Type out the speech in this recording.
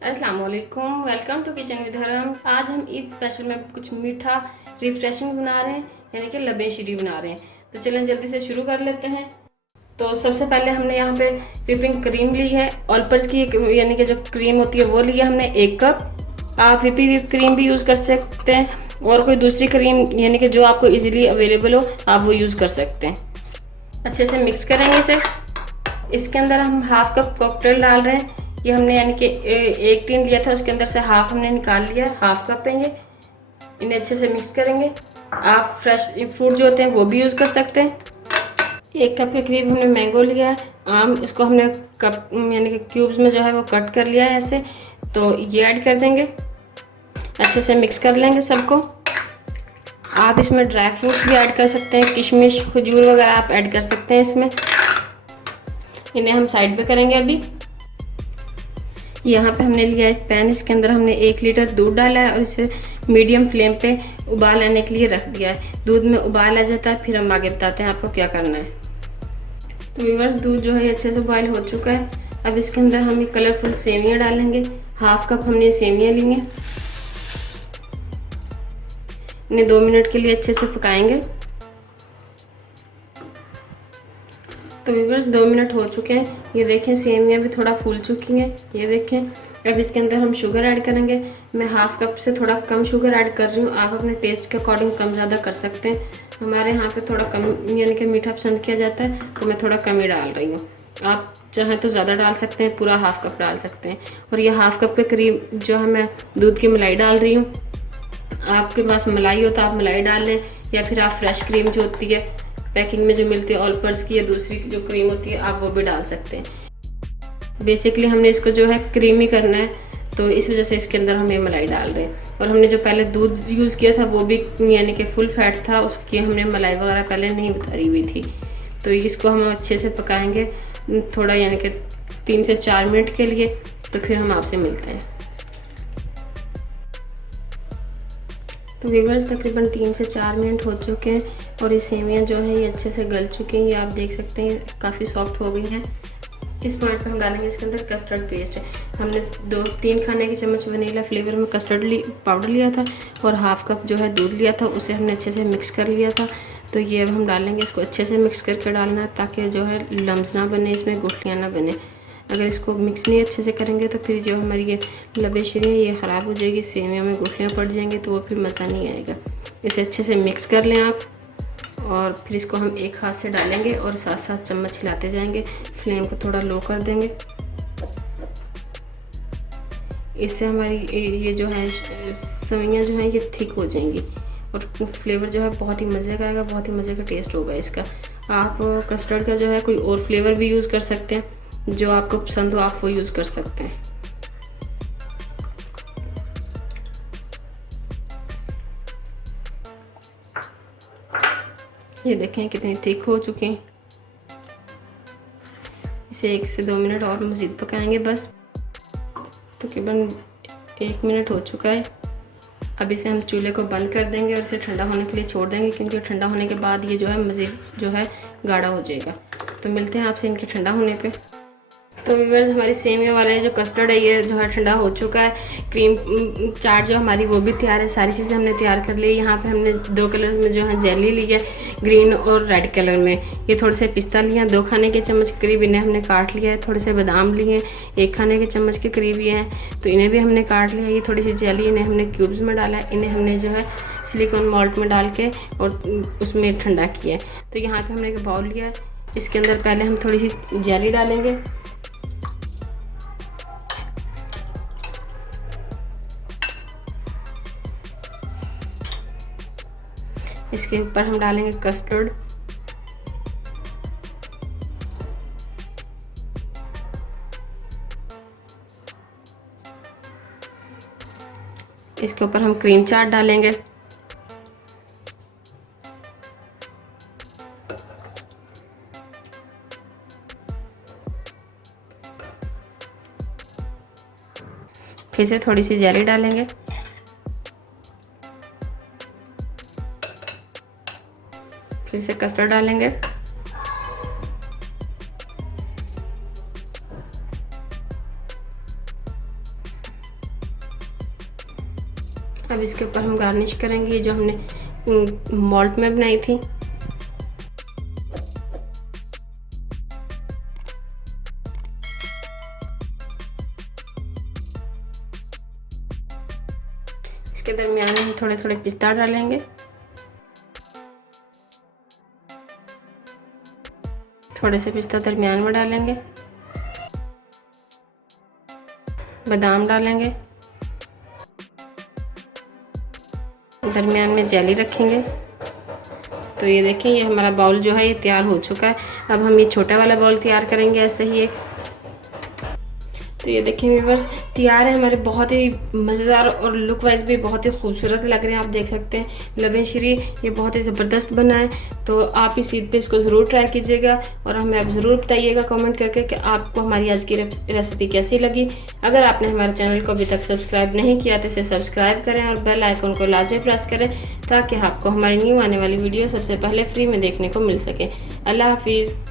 अस्सलाम वालेकुम, welcome to kitchen with हरम। आज हम ईद स्पेशल में कुछ मीठा रिफ्रेशिंग बना रहे हैं, यानी कि लबे शीरी बना रहे हैं। तो चलें जल्दी से शुरू कर लेते हैं। तो सबसे पहले हमने यहाँ पे व्हिपिंग क्रीम ली है, ऑलपर्स की यानी कि जो क्रीम होती है वो ली है हमने 1 कप। आप व्हिप क्रीम भी यूज़ कर सकते हैं और कोई दूसरी क्रीम यानी कि जो आपको इजीली अवेलेबल हो आप वो यूज़ कर सकते हैं। अच्छे से मिक्स करेंगे इसे। इसके अंदर हम हाफ कप कॉकटेल डाल रहे हैं। ये हमने यानी कि एक टीन लिया था, उसके अंदर से हाफ हमने निकाल लिया, हाफ कप है ये। इन्हें अच्छे से मिक्स करेंगे। आप फ्रेश फ्रूट जो होते हैं वो भी यूज़ कर सकते हैं। 1 कप के करीब हमने मैंगो लिया है, आम। इसको हमने कप यानी कि क्यूब्स में जो है वो कट कर लिया है ऐसे। तो ये ऐड कर देंगे, अच्छे से मिक्स कर लेंगे सबको। आप इसमें ड्राई फ्रूट्स भी ऐड कर सकते हैं, किशमिश खजूर वगैरह आप ऐड कर सकते हैं इसमें। इन्हें हम साइड पे करेंगे अभी। यहाँ पे हमने लिया एक पैन, इसके अंदर हमने 1 लीटर दूध डाला है और इसे मीडियम फ्लेम पे उबाल आने के लिए रख दिया है। दूध में उबाल आ जाता है फिर हम आगे बताते हैं आपको क्या करना है। तो व्यूअर्स, दूध जो है अच्छे से बॉयल हो चुका है। अब इसके अंदर हम एक कलरफुल सेवियाँ डालेंगे। हाफ कप हमने सेवियाँ ली हैं, इन्हें 2 मिनट के लिए अच्छे से पकाएंगे। तो व्यूअर्स 2 मिनट हो चुके हैं। ये देखें सेवियाँ भी थोड़ा फूल चुकी हैं, ये देखें। अब इसके अंदर हम शुगर ऐड करेंगे। मैं हाफ कप से थोड़ा कम शुगर ऐड कर रही हूँ, आप अपने टेस्ट के अकॉर्डिंग कम ज़्यादा कर सकते हैं। हमारे यहाँ पे थोड़ा कम यानी कि मीठा पसंद किया जाता है, तो मैं थोड़ा कम ही डाल रही हूँ। आप चाहें तो ज़्यादा डाल सकते हैं, पूरा हाफ कप डाल सकते हैं। और ये हाफ कप के करीब जो है मैं दूध की मलाई डाल रही हूँ। आपके पास मलाई हो तो आप मलाई डाल लें, या फिर आप फ्रेश क्रीम जो होती है पैकिंग में जो मिलती है ऑलपर्स की, या दूसरी जो क्रीम होती है आप वो भी डाल सकते हैं। बेसिकली हमने इसको जो है क्रीमी करना है, तो इस वजह से इसके अंदर हम ये मलाई डाल रहे हैं। और हमने जो पहले दूध यूज़ किया था वो भी यानी कि फुल फैट था, उसकी हमने मलाई वगैरह पहले नहीं उतारी हुई थी। तो इसको हम अच्छे से पकाएंगे थोड़ा, यानी कि 3 से 4 मिनट के लिए। तो फिर हम आपसे मिलते हैं। तो व्यूअर्स तकरीबन 3 से 4 मिनट हो चुके हैं और ये सेवियाँ जो हैं ये अच्छे से गल चुकी हैं। ये आप देख सकते हैं काफ़ी सॉफ्ट हो गई हैं। इस पॉइंट पे हम डालेंगे इसके अंदर कस्टर्ड पेस्ट। हमने 2-3 खाने के चम्मच वनीला फ्लेवर में कस्टर्ड पाउडर लिया था और हाफ कप जो है दूध लिया था, उसे हमने अच्छे से मिक्स कर लिया था। तो ये अब हम डालेंगे, इसको अच्छे से मिक्स करके डालना है ताकि जो है लम्स ना बने, इसमें गुठलियाँ ना बने। अगर इसको मिक्स नहीं अच्छे से करेंगे तो फिर जो हमारी ये लबे शीरी है ये ख़राब हो जाएगी, सेवियों में गुठलियाँ पड़ जाएंगी, तो वो फिर मज़ा नहीं आएगा। इसे अच्छे से मिक्स कर लें आप, और फिर इसको हम एक हाथ से डालेंगे और साथ साथ चम्मच हिलाते जाएंगे। फ्लेम को थोड़ा लो कर देंगे। इससे हमारी ये जो है सेवियाँ जो हैं ये थिक हो जाएंगी और फ्लेवर जो है बहुत ही मज़े का आएगा, बहुत ही मज़े का टेस्ट होगा इसका। आप कस्टर्ड का जो है कोई और फ्लेवर भी यूज़ कर सकते हैं, जो आपको पसंद हो आप वो यूज़ कर सकते हैं। ये देखें कितनी थिक हो चुकी हैं। इसे 1 से 2 मिनट और मज़ीद पकाएंगे बस। तकरीबन 1 मिनट हो चुका है। अब इसे हम चूल्हे को बंद कर देंगे और इसे ठंडा होने के लिए छोड़ देंगे, क्योंकि ठंडा होने के बाद ये जो है मज़ीद जो है गाढ़ा हो जाएगा। तो मिलते हैं आपसे इनके ठंडा होने पे। तो व्यूअर्स हमारी सेवियाँ वाला जो कस्टर्ड है ये जो है ठंडा हो चुका है। क्रीम चाट जो हमारी वो भी तैयार है, सारी चीज़ें हमने तैयार कर ली। यहाँ पे हमने 2 कलर्स में जो है जेली ली है, ग्रीन और रेड कलर में। ये थोड़े से पिस्ता लिए हैं, 2 खाने के चम्मच के करीब इन्हें हमने काट लिया है। थोड़े से बादाम लिए हैं, 1 खाने के चम्मच के करीब ये हैं, तो इन्हें भी हमने काट लिया है। ये थोड़ी सी जेली इन्हें हमने क्यूब्स में डाला है, इन्हें हमने जो है सिलिकॉन मॉल्ट में डाल के और उसमें ठंडा किया है। तो यहाँ पर हमने एक बाउल लिया है, इसके अंदर पहले हम थोड़ी सी जेली डालेंगे। इसके ऊपर हम डालेंगे कस्टर्ड। इसके ऊपर हम क्रीम चाट डालेंगे। फिर से थोड़ी सी जेली डालेंगे। फिर से कस्टर्ड डालेंगे। अब इसके ऊपर हम गार्निश करेंगे ये जो हमने मॉल्ट में बनाई थी। इसके दरमियान में हम थोड़े थोड़े पिस्ता डालेंगे, थोड़े से पिस्ता दरमियान में डालेंगे, बादाम डालेंगे, दरमियान में जेली रखेंगे। तो ये देखें, ये हमारा बाउल जो है ये तैयार हो चुका है। अब हम ये छोटा वाला बाउल तैयार करेंगे ऐसे ही एक। तो ये देखिए व्यूअर्स, तैयार है हमारे, बहुत ही मज़ेदार और लुक वाइज भी बहुत ही खूबसूरत लग रहे हैं। आप देख सकते हैं लबे शीरी ये बहुत ही ज़बरदस्त बना है। तो आप इस ईद पे इसको ज़रूर ट्राई कीजिएगा और हमें आप ज़रूर बताइएगा कमेंट करके कि आपको हमारी आज की रेसिपी कैसी लगी। अगर आपने हमारे चैनल को अभी तक सब्सक्राइब नहीं किया तो इसे सब्सक्राइब करें और बेल आइकन को लाजमी प्रेस करें ताकि आपको हमारी न्यू आने वाली वीडियो सबसे पहले फ्री में देखने को मिल सके। अल्लाह हाफिज़।